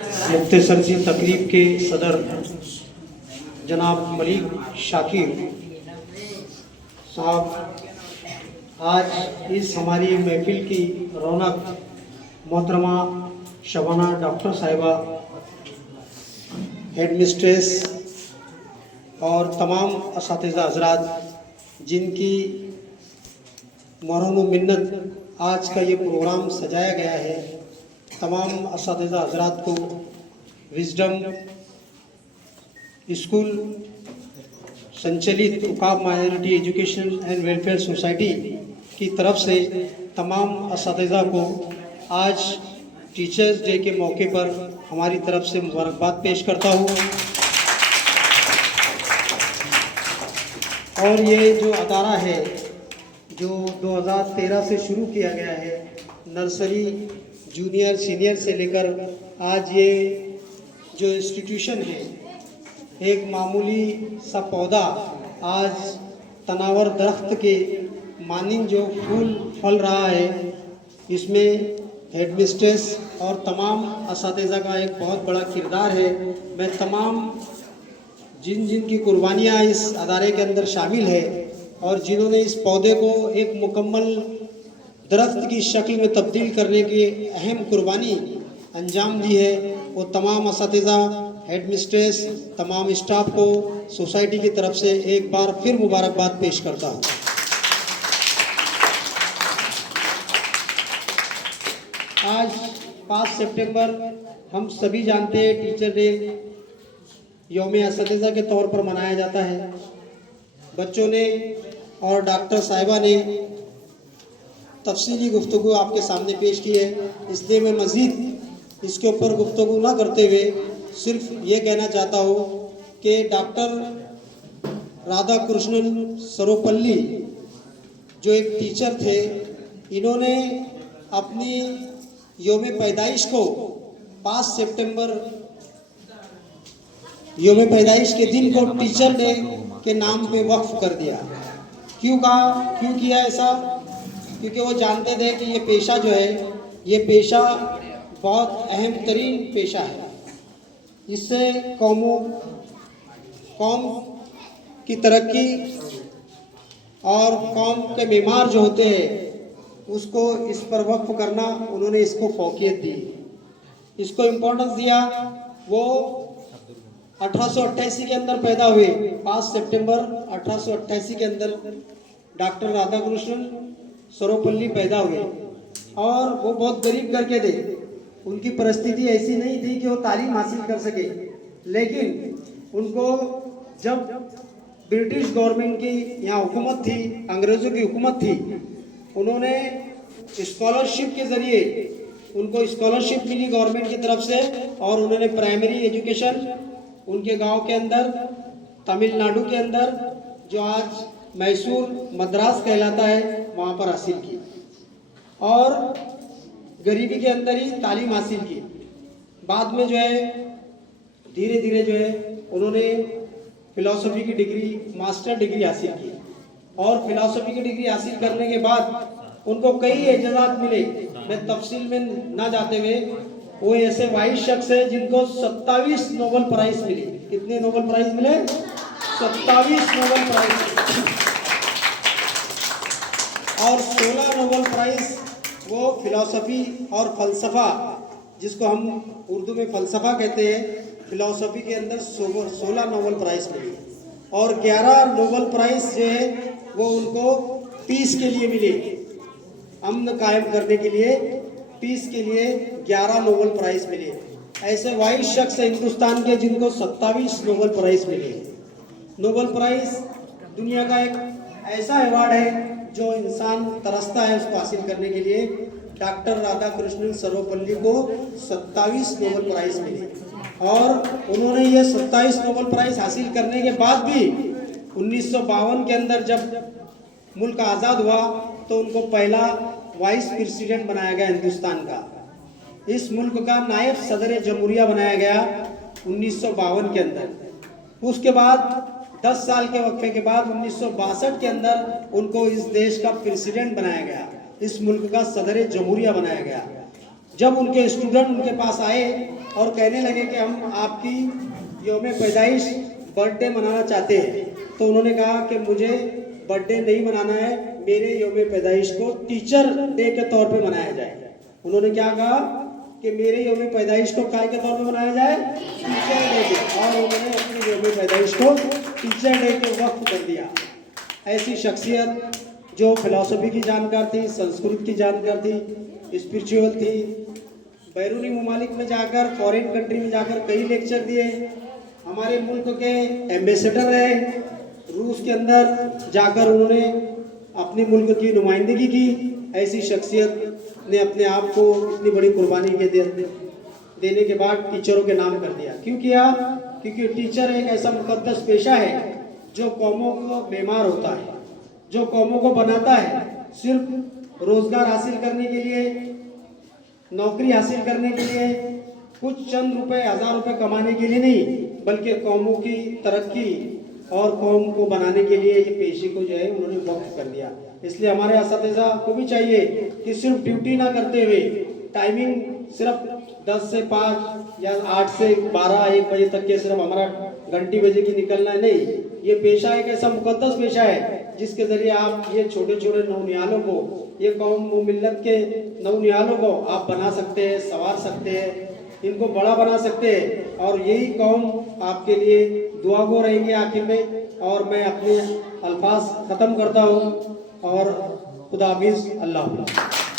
मुख्तसर सी तकरीब के सदर जनाब मलिक शाकिर साहब, आज इस हमारी महफिल की रौनक मोहतरमा शबाना डॉक्टर साहिबा, हेड मिस्ट्रेस और तमाम असातिज़ा हज़रात जिनकी मरहम मिन्नत आज का ये प्रोग्राम सजाया गया है, तमाम असातिज़ा हज़रात को विजडम स्कूल संचलित Uqab minority education and welfare society की तरफ से तमाम असातिज़ा को आज टीचर्स डे के मौके पर हमारी तरफ से मुबारकबाद पेश करता हूँ। और ये जो अदारा है जो 2013 से शुरू किया गया है, नर्सरी जूनियर सीनियर से लेकर आज ये जो इंस्टीट्यूशन है, एक मामूली सा पौधा आज तनावर दरख्त के मानिंद जो फूल फल रहा है, इसमें हेड मिस्ट्रेस और तमाम असातिज़ा का एक बहुत बड़ा किरदार है। मैं तमाम जिन जिन की कुर्बानियाँ इस अदारे के अंदर शामिल है और जिन्होंने इस पौधे को एक मुकम्मल दरख्त की शक्ल में तब्दील करने की अहम कुर्बानी अंजाम दी है, वो तमाम असातिज़ा, हेड मिस्ट्रेस, तमाम स्टाफ को सोसाइटी की तरफ से एक बार फिर मुबारकबाद पेश करता हूँ। आज 5 सितंबर हम सभी जानते हैं टीचर डे यौम असातिज़ा के तौर पर मनाया जाता है। बच्चों ने और डॉक्टर साहिबा ने तफसीली गुफ्तगू आपके सामने पेश की है, इसलिए मैं मज़ीद इसके ऊपर गुफ्तगू ना करते हुए सिर्फ ये कहना चाहता हूँ कि डॉक्टर राधा कृष्णन सरोपल्ली जो एक टीचर थे, इन्होंने अपनी यौम पैदाइश को 5 सितंबर यौम पैदाइश के दिन को टीचर डे के नाम पे वक्फ कर दिया। क्यों किया ऐसा? क्योंकि वो जानते थे कि ये पेशा जो है, ये पेशा बहुत अहम तरीन पेशा है। इससे कौम की तरक्की और कौम के बीमार जो होते हैं उसको इस पर वक्फ करना, उन्होंने इसको फौकियत दी, इसको इम्पोर्टेंस दिया। वो 1888 के अंदर पैदा हुए, 5 सितंबर 1888 के अंदर डॉक्टर राधा कृष्णन सरोपल्ली पैदा हुए और वो बहुत गरीब घर के थे। उनकी परिस्थिति ऐसी नहीं थी कि वो तालीम हासिल कर सके, लेकिन उनको जब ब्रिटिश गवर्नमेंट की यहाँ हुकूमत थी, अंग्रेज़ों की हुकूमत थी, उन्होंने स्कॉलरशिप के ज़रिए उनको स्कॉलरशिप मिली गवर्नमेंट की तरफ से और उन्होंने प्राइमरी एजुकेशन उनके गांव के अंदर तमिलनाडु के अंदर जो आज मैसूर मद्रास कहलाता है वहाँ पर हासिल की और गरीबी के अंदर ही तालीम हासिल की। बाद में जो है धीरे धीरे जो है उन्होंने फ़िलासफ़ी की डिग्री, मास्टर डिग्री हासिल की और फ़िलासफ़ी की डिग्री हासिल करने के बाद उनको कई एजाज़ात मिले। मैं तफसील में ना जाते हुए, वो ऐसे वाइस शख्स है जिनको 27 नोबेल प्राइज़ मिली। कितने नोबेल प्राइज़ मिले? 27 नोबेल प्राइज़ और 16 नोबेल प्राइज़ वो फ़िलासफ़ी और फ़लसफ़ा, जिसको हम उर्दू में फ़लसफ़ा कहते हैं, फ़िलासफ़ी के अंदर 16 नोबेल प्राइज़ मिली और 11 नोबेल प्राइज़ जो है वो उनको पीस के लिए मिले, अमन कायम करने के लिए, पीस के लिए 11 नोबेल प्राइज़ मिले। ऐसे वाइस शख्स हिंदुस्तान के जिनको 27 नोबेल प्राइज़ मिले। नोबेल प्राइज़ दुनिया का एक ऐसा अवार्ड है जो इंसान तरसता है उसको हासिल करने के लिए। डॉक्टर राधा कृष्णन सरोपल्ली को 27 नोबेल प्राइज़ मिले और उन्होंने ये 27 नोबेल प्राइज़ हासिल करने के बाद भी 1952 के अंदर जब मुल्क आज़ाद हुआ तो उनको पहला वाइस प्रेसिडेंट बनाया गया हिंदुस्तान का। इस मुल्क का नायब सदर जमहूरिया बनाया गया 1952 के अंदर। उसके बाद 10 साल के वक्फे के बाद 1962 के अंदर उनको इस देश का प्रेसिडेंट बनाया गया, इस मुल्क का सदर जमहूरिया बनाया गया। जब उनके स्टूडेंट उनके पास आए और कहने लगे कि हम आपकी यौम पैदाइश बर्थडे मनाना चाहते हैं। तो उन्होंने कहा कि मुझे बर्थडे नहीं मनाना है, मेरे यौम पैदाइश को टीचर डे के तौर पे मनाया जाए। उन्होंने क्या कहा कि मेरे यौम पैदाइश को काय के तौर पे मनाया जाए, टीचर डे के। और उन्होंने अपनी यौम पैदाइश को टीचर डे के वक्त कर दिया। ऐसी शख्सियत जो फिलॉसफी की जानकार थी, संस्कृत की जानकार थी, स्पिरिचुअल थी, बैरूनी ममालिक में जाकर, फॉरेन कंट्री में जाकर कई लेक्चर दिए, हमारे मुल्क के एम्बेसडर रहे, रूस के अंदर जाकर उन्होंने अपने मुल्क की नुमाइंदगी की। ऐसी शख्सियत ने अपने आप को इतनी बड़ी कुर्बानी के देने के बाद टीचरों के नाम कर दिया। क्यों किया? क्योंकि टीचर एक ऐसा मुकद्दस पेशा है जो कौमों को बीमार होता है, जो कौमों को बनाता है, सिर्फ रोजगार हासिल करने के लिए, नौकरी हासिल करने के लिए, कुछ चंद रुपए, 1000 रुपए कमाने के लिए नहीं, बल्कि कौमों की तरक्की और कौम को बनाने के लिए ये पेशे को जो है उन्होंने वक्फ कर दिया। इसलिए हमारे असातिज़ा को भी चाहिए कि सिर्फ ड्यूटी ना करते हुए, टाइमिंग सिर्फ 10 से 5 या 8 से 12 1 बजे तक के सिर्फ हमारा घंटी बजे की निकलना है, नहीं। ये पेशा एक ऐसा मुकद्दस पेशा है जिसके जरिए आप ये छोटे छोटे नौनिहालों को, ये कौम मिल्लत के नौनिहालों को आप बना सकते हैं, संवार सकते हैं, इनको बड़ा बना सकते हैं। और यही कौम आपके लिए दुआ गो रहेंगे आखिर में। और मैं अपने अल्फाज ख़त्म करता हूँ और खुदा हाफिज़, अल्लाह हाफ़िज़।